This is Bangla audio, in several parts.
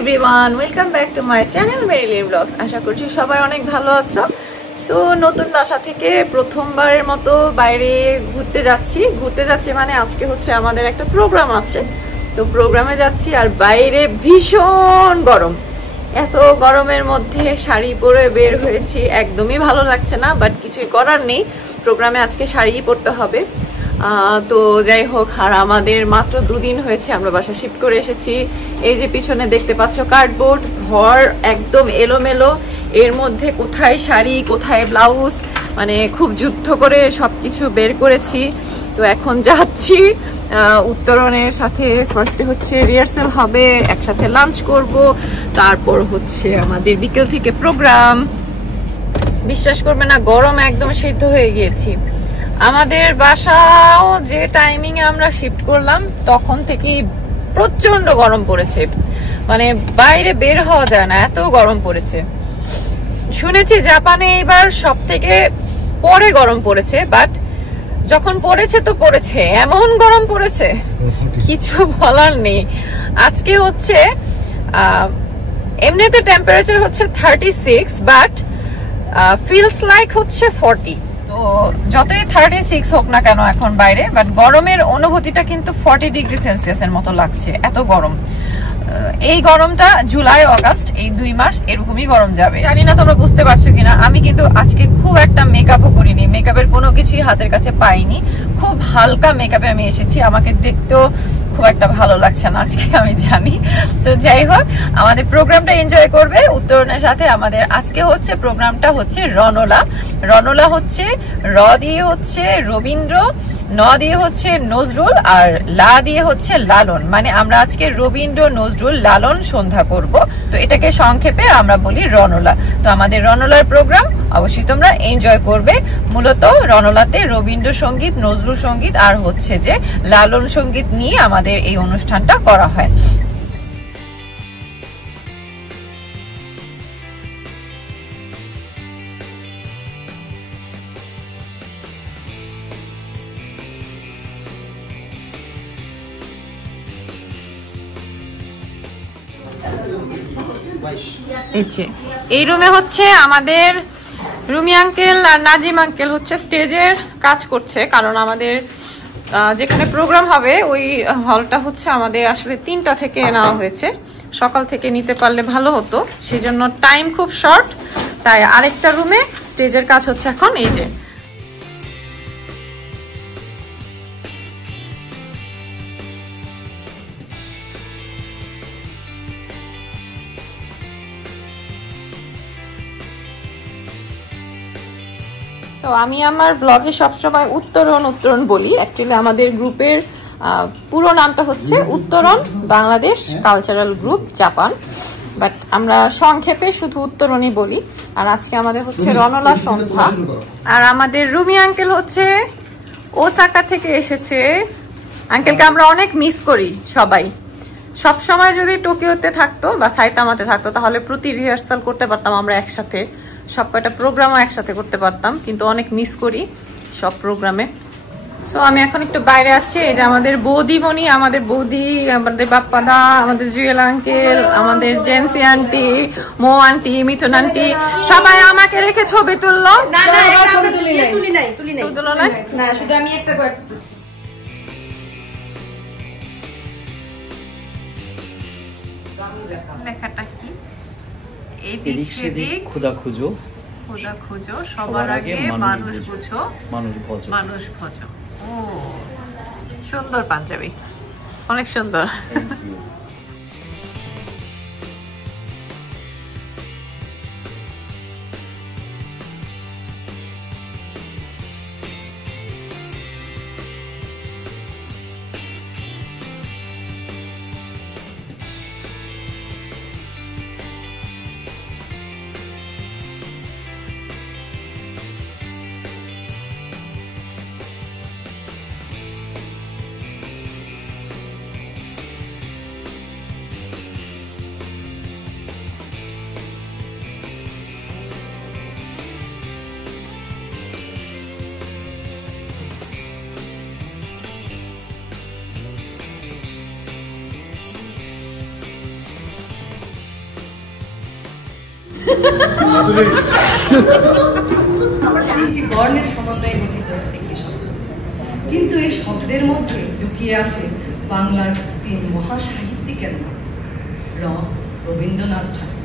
Everyone, welcome back to my channel Marilyn blogs. আশা করছি সবাই অনেক ভালো আছো। সো নতুন বাসা থেকে প্রথমবারের মতো বাইরে ঘুরতে যাচ্ছি মানে আজকে হচ্ছে আমাদের একটা প্রোগ্রাম আছে, তো প্রোগ্রামে যাচ্ছি। আর বাইরে ভীষণ গরম, এত গরমের মধ্যে শাড়ি পরে বের হয়েছি, একদমই ভালো লাগছে না, বাট কিছুই করার নেই, প্রোগ্রামে আজকে শাড়িই পরতে হবে। তো যাই হোক, আর আমাদের মাত্র 2 দিন হয়েছে আমরা বাসা শিফট করে এসেছি। এই যে পিছনে দেখতে পাচ্ছ কার্ডবোর্ড, ঘর একদম এলোমেলো, এর মধ্যে কোথায় শাড়ি কোথায় ব্লাউজ, মানে খুব যুদ্ধ করে সবকিছু বের করেছি। তো এখন যাচ্ছি উত্তরণের সাথে, ফার্স্টে হচ্ছে রিহার্সাল হবে, একসাথে লাঞ্চ করব, তারপর হচ্ছে আমাদের বিকেল থেকে প্রোগ্রাম। বিশ্বাস করবে না, গরম একদম সিদ্ধ হয়ে গিয়েছি। আমাদের বাসাও যে টাইমিং এ আমরা শিফট করলাম তখন থেকেই প্রচন্ড গরম পড়েছে, মানে বাইরে বের হওয়া যায় না, এত গরম পড়েছে। শুনেছি জাপানে এবার সব থেকে পরে গরম পড়েছে, বাট যখন পড়েছে তো পড়েছে, এমন গরম পড়েছে কিছু বলার নেই। আজকে হচ্ছে এমনিতে টেম্পারেচার হচ্ছে 36, বাট ফিলস লাইক হচ্ছে 40। তো যতই 36 হোক না কেন এখন বাইরে, বাট গরমের অনুভূতিটা কিন্তু 40 ডিগ্রি সেলসিয়াসের মতো লাগছে, এত গরম। এই গরমটা জুলাই আগস্ট এই 2 মাস এরকমই গরম যাবে। জানি না তোমরা বুঝতে পারছো কিনা, আমি কিন্তু আজকে খুব একটা মেকআপও করিনি, মেকআপের কোনো কিছুই হাতের কাছে পাইনি, খুব হালকা মেকআপে আমি এসেছি। আমাকে দেখতেও খুব একটা ভালো লাগছে না আজকে, আমি জানি। তো যাই হোক, আমাদের প্রোগ্রামটা এনজয় করবে উত্তরণের সাথে। আমাদের আজকে হচ্ছে প্রোগ্রামটা হচ্ছে রনলা। রনলা হচ্ছে র দিয়ে হচ্ছে রবীন্দ্র, ন দিয়ে হচ্ছে নজরুল, আর লা দিয়ে হচ্ছে লালন, মানে আমরা আজকে রবীন্দ্র নজরুল লালন সন্ধ্যা করব। তো এটাকে সংক্ষেপে আমরা বলি রনলা। তো আমাদের রনলার প্রোগ্রাম অবশ্যই তোমরা এনজয় করবে। মূলত রনলাতে রবীন্দ্র সঙ্গীত, নজরুল সঙ্গীত আর হচ্ছে যে লালন সঙ্গীত নিয়ে আমাদের এই অনুষ্ঠানটা করা হয়। এই রুমে হচ্ছে আমাদের রুমি আঙ্কেল আর নাজিম আঙ্কেল হচ্ছে স্টেজের কাজ করছে, কারণ আমাদের যেখানে প্রোগ্রাম হবে ওই হলটা হচ্ছে আমাদের আসলে 3টা থেকে নেওয়া হয়েছে, সকাল থেকে নিতে পারলে ভালো হতো, সেই জন্য টাইম খুব শর্ট, তাই আরেকটা রুমে স্টেজের কাজ হচ্ছে এখন। এই যে আমি আমার ব্লগে সবসময় উত্তরণ বলি। অ্যাকচুয়ালি আমাদের গ্রুপের পুরো নামটা হচ্ছে উত্তরণ Bangladesh cultural group Japan, but আমরা সংক্ষেপে শুধু উত্তরণই বলি। আর আজকে আমাদের হচ্ছে রনলা সন্ধ্যা। আর আমাদের রুমি আঙ্কেল হচ্ছে ওসাকা থেকে এসেছে। আঙ্কেলকে আমরা অনেক মিস করি সবাই। সব সময় যদি টোকিওতে থাকতো বা সাইতামাতে থাকতো তাহলে প্রতি রিহার্সাল করতে পারতাম আমরা একসাথে, সব কয়টা প্রোগ্রামও একসাথে করতে পারতাম, কিন্তু অনেক মিস করি সব প্রোগ্রামে। সো আমি এখন একটু বাইরে আছি। এই যে আমাদের বৌদিমণি, আমাদের বৌদি, আমাদের বাপ্পাদা, আমাদের জুয়েল আঙ্কেল, আমাদের জেন্সি আন্টি, মো আন্টি, মিথুন আন্টি, সবাই আমাকে রেখে ছবি তুললো। লেখাটা কি? এদিক সেদিক খোদা খুঁজো, সবার আগে মানুষ বুঝো, মানুষ ভজো। ও সুন্দর পাঞ্জাবি, অনেক সুন্দর। তিনটি বর্ণের সমন্বয়ে গঠিত একটি শব্দ, কিন্তু এই শব্দের মধ্যে লুকিয়ে আছে বাংলার তিন মহাসাহিত্যিকের নাম। র রবীন্দ্রনাথ ঠাকুর,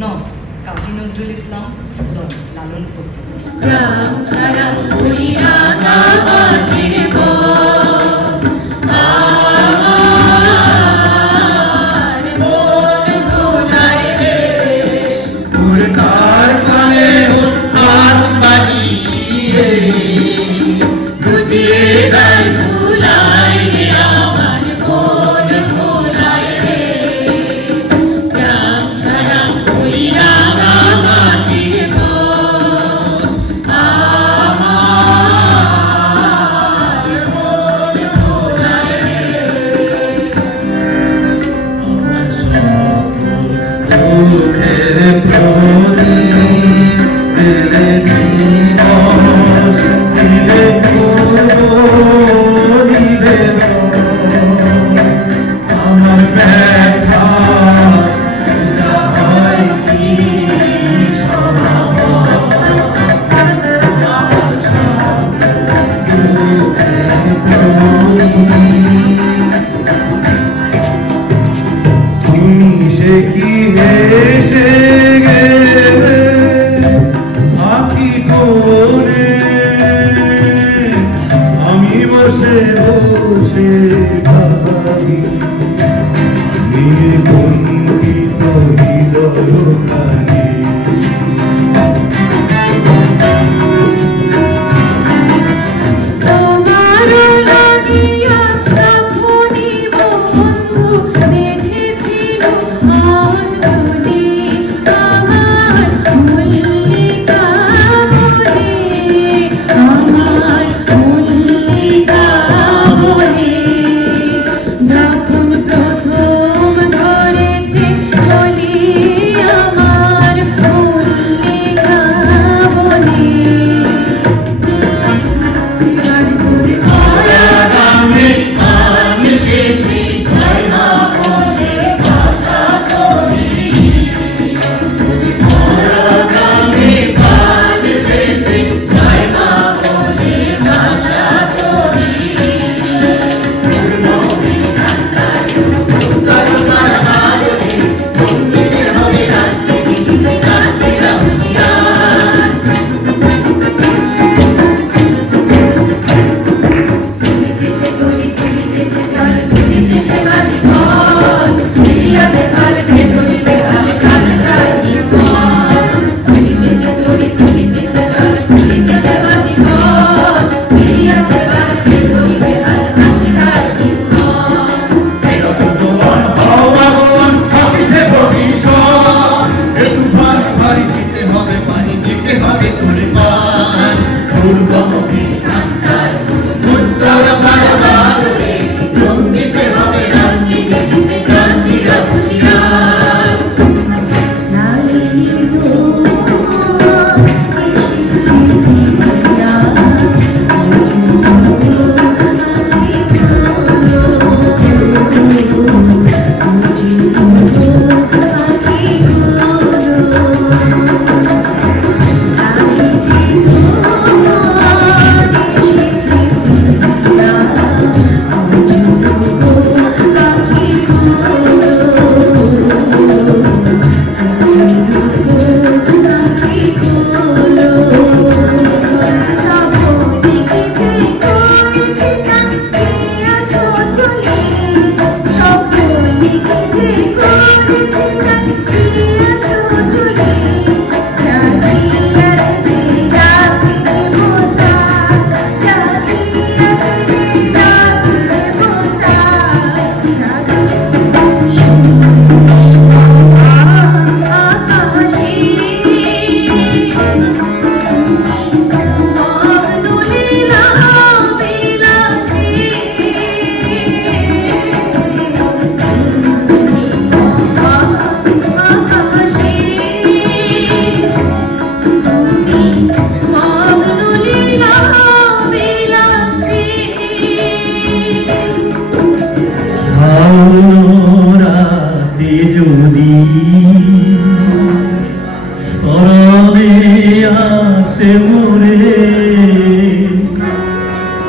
ন কাজী নজরুল ইসলাম, ল লালন ফকির।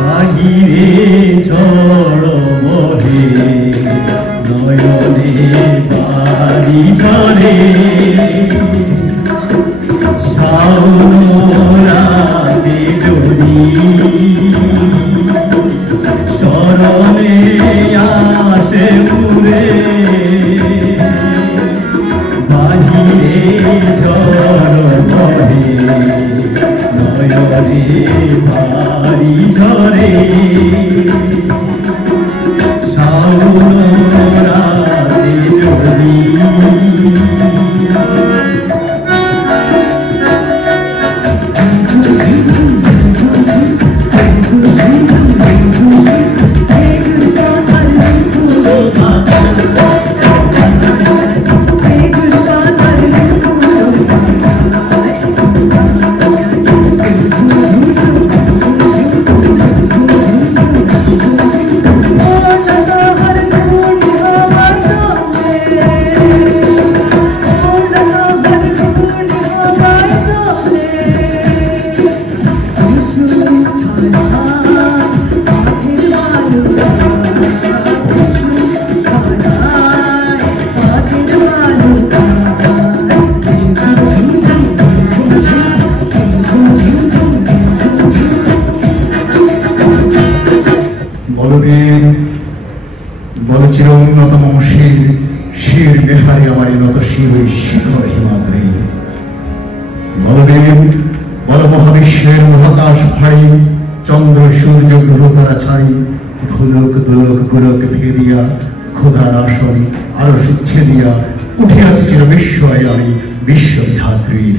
বাহিরে ঝড় বহে নয়নে বাড়ি ঝরে শাওরাতে যদি শরণে আসে উড়ে বাহিরে ঝড় বহে নয়নে বাড়ি ঝরে শাওরাতে যদি মহাবিশ্বের মহাকাশ ভারী চন্দ্র সূর্য গ্রহ তারা ছাড়ি ভুলক দুলক গোলক ভেদিয়া খোদার আসনে আরো সুচ্ছে দিয়া উঠিয়াছে চির বিস্ময় আমি বিশ্ববিধাত্রীর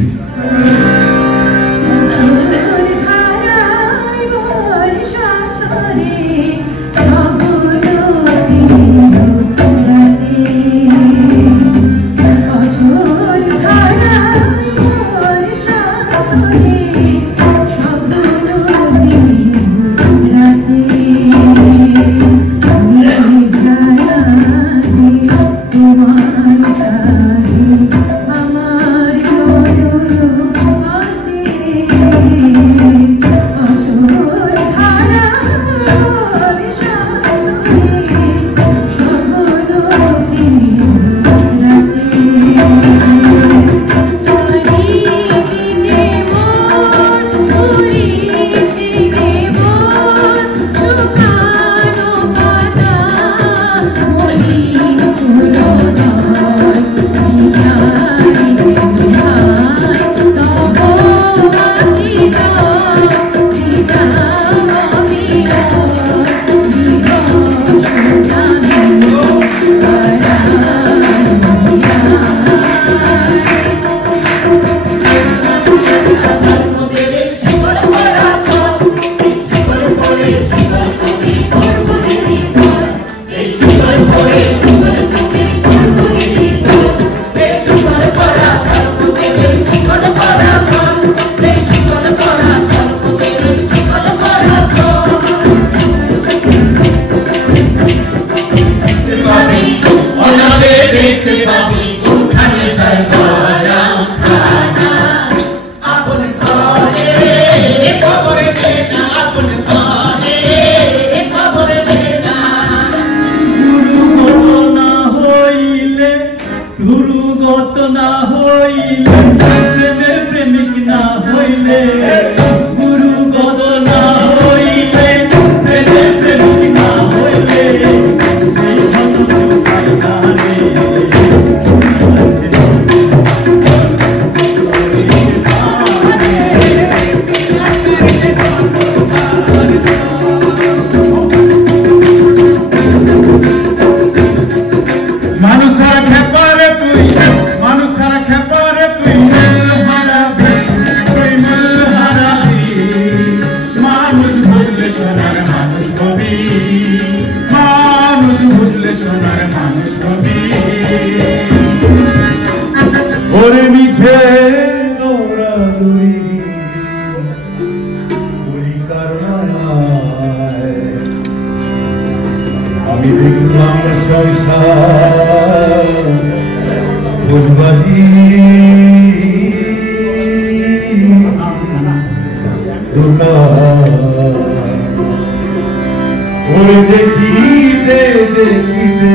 ওই দেখিতে দেখিতে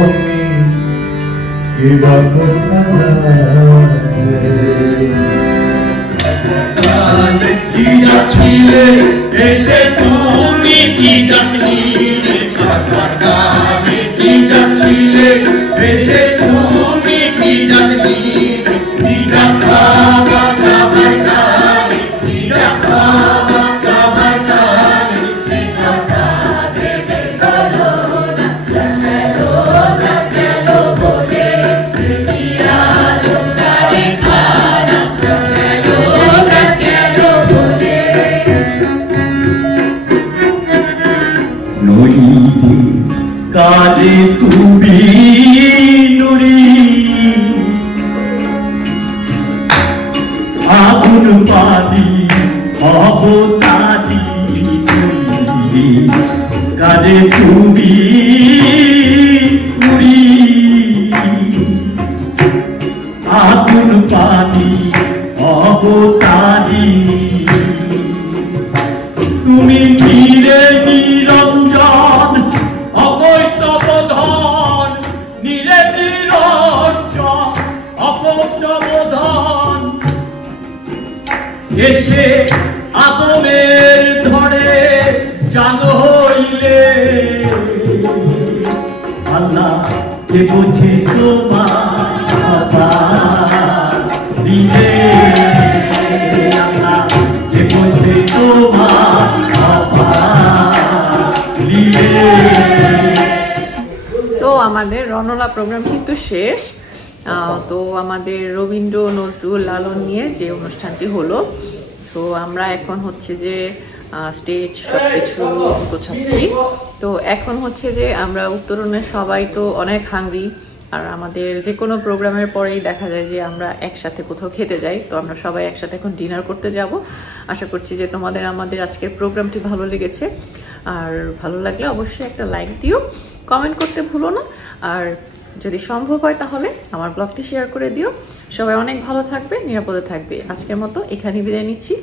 আমি এবার কি যাচ্ছিলে এসে তুমি কি ডাকছিলে কি যাচ্ছিলে এসে তুমি কি ডাকছিলে কি ডাকা যাবার কালে কি ডাকা যাবার কালে কি কথা ভেবে গেলো না গেলো না গেলো বলে প্রিয়া জোতারে খানা গেলো না গেলো বলে নইরে কালে তুমি নুরি আগুন পানি অবতারি নইরে কালে তুমি নুরি আগুন পানি অবতারি তুমি নীরে নিরঞ্জন অকৈতবধন নীরে নিরঞ্জন অকৈতবধন এসে আদমের ধরে জানো হইলে আল্লাহ কে বোঝে তোমার দিলে আল্লাহ কে বোঝে তোমার সো আমাদের রণলা প্রোগ্রাম কিন্তু শেষ। তো আমাদের রবীন্দ্র নজরুল লালন নিয়ে যে অনুষ্ঠানটি হলো, তো আমরা এখন হচ্ছে যে স্টেজ সবকিছু গোছাচ্ছি। তো এখন হচ্ছে যে আমরা উত্তরণের সবাই তো অনেক হাংরি, আর আমাদের যে কোনো প্রোগ্রামের পরেই দেখা যায় যে আমরা একসাথে কোথাও খেতে যাই। তো আমরা সবাই একসাথে এখন ডিনার করতে যাব। আশা করছি যে তোমাদের আমাদের আজকের প্রোগ্রামটি ভালো লেগেছে, আর ভালো লাগলে অবশ্যই একটা লাইক দিও, কমেন্ট করতে ভুলো না, আর যদি সম্ভব হয় তাহলে আমার ব্লগটি শেয়ার করে দিও। সবাই অনেক ভালো থাকবে, নিরাপদে থাকবে। আজকের মতো এখানে বিদায় নিচ্ছি।